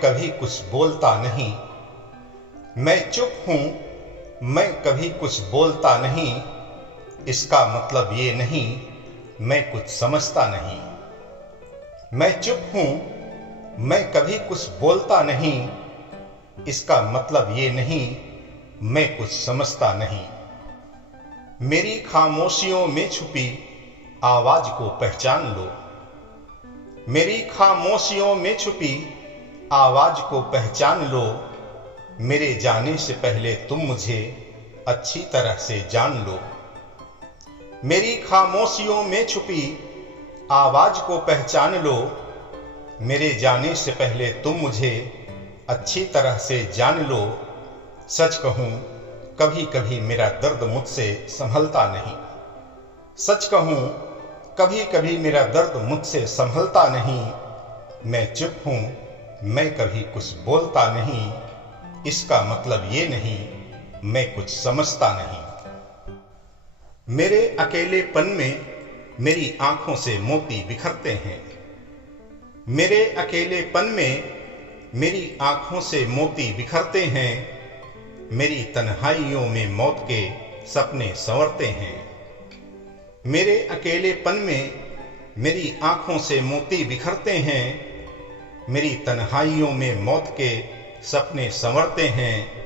कभी कुछ बोलता नहीं। मैं चुप हूं, मैं कभी कुछ बोलता नहीं। इसका मतलब ये नहीं मैं कुछ समझता नहीं। मैं चुप हूं, मैं कभी कुछ बोलता नहीं। इसका मतलब ये नहीं मैं कुछ समझता नहीं। मेरी खामोशियों में छुपी आवाज को पहचान लो। मेरी खामोशियों में छुपी आवाज को पहचान लो। मेरे जाने से पहले तुम मुझे अच्छी तरह से जान लो। मेरी खामोशियों में छुपी आवाज को पहचान लो। मेरे जाने से पहले तुम मुझे अच्छी तरह से जान लो। सच कहूं, कभी कभी मेरा दर्द मुझसे संभलता नहीं। सच कहूं, कभी कभी मेरा दर्द मुझसे संभलता नहीं। मैं चुप हूं, मैं कभी कुछ बोलता नहीं। इसका मतलब ये नहीं मैं कुछ समझता नहीं। मेरे अकेलेपन में मेरी आंखों से मोती बिखरते हैं। मेरे अकेलेपन में मेरी आंखों से मोती बिखरते हैं। मेरी तन्हाइयों में मौत के सपने संवरते हैं। मेरे अकेलेपन में मेरी आंखों से मोती बिखरते हैं। मेरी तन्हाइयों में मौत के सपने संवरते हैं।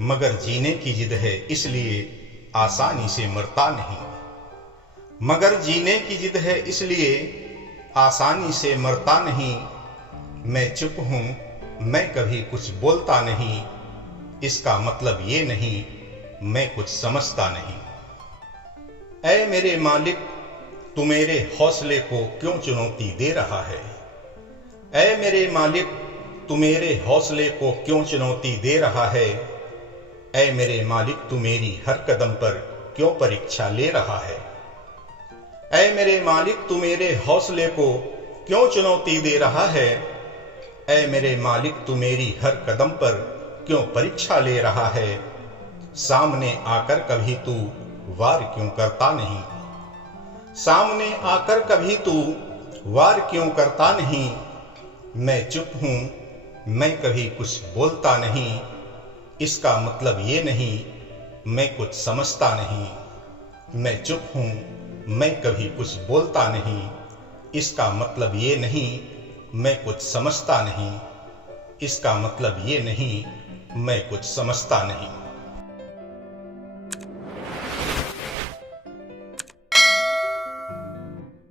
मगर जीने की जिद है इसलिए आसानी से मरता नहीं। मगर जीने की जिद है इसलिए आसानी से मरता नहीं। मैं चुप हूं, मैं कभी कुछ बोलता नहीं। इसका मतलब ये नहीं मैं कुछ समझता नहीं। ऐ मेरे मालिक, तू मेरे हौसले को क्यों चुनौती दे रहा है? ऐ मेरे मालिक, तू मेरे हौसले को क्यों चुनौती दे रहा है? ऐ मेरे मालिक, तू मेरी हर कदम पर क्यों परीक्षा ले रहा है? ऐ मेरे मालिक, तू मेरे हौसले को क्यों चुनौती दे रहा है? ऐ मेरे मालिक, तू मेरी हर कदम पर क्यों परीक्षा ले रहा है? सामने आकर कभी तू वार क्यों करता नहीं? सामने आकर कभी तू वार क्यों करता नहीं? मैं चुप हूं, मैं कभी कुछ बोलता नहीं। इसका मतलब ये नहीं मैं कुछ समझता नहीं। मैं चुप हूं, मैं कभी कुछ बोलता नहीं। इसका मतलब ये नहीं मैं कुछ समझता नहीं। इसका मतलब ये नहीं मैं कुछ समझता नहीं।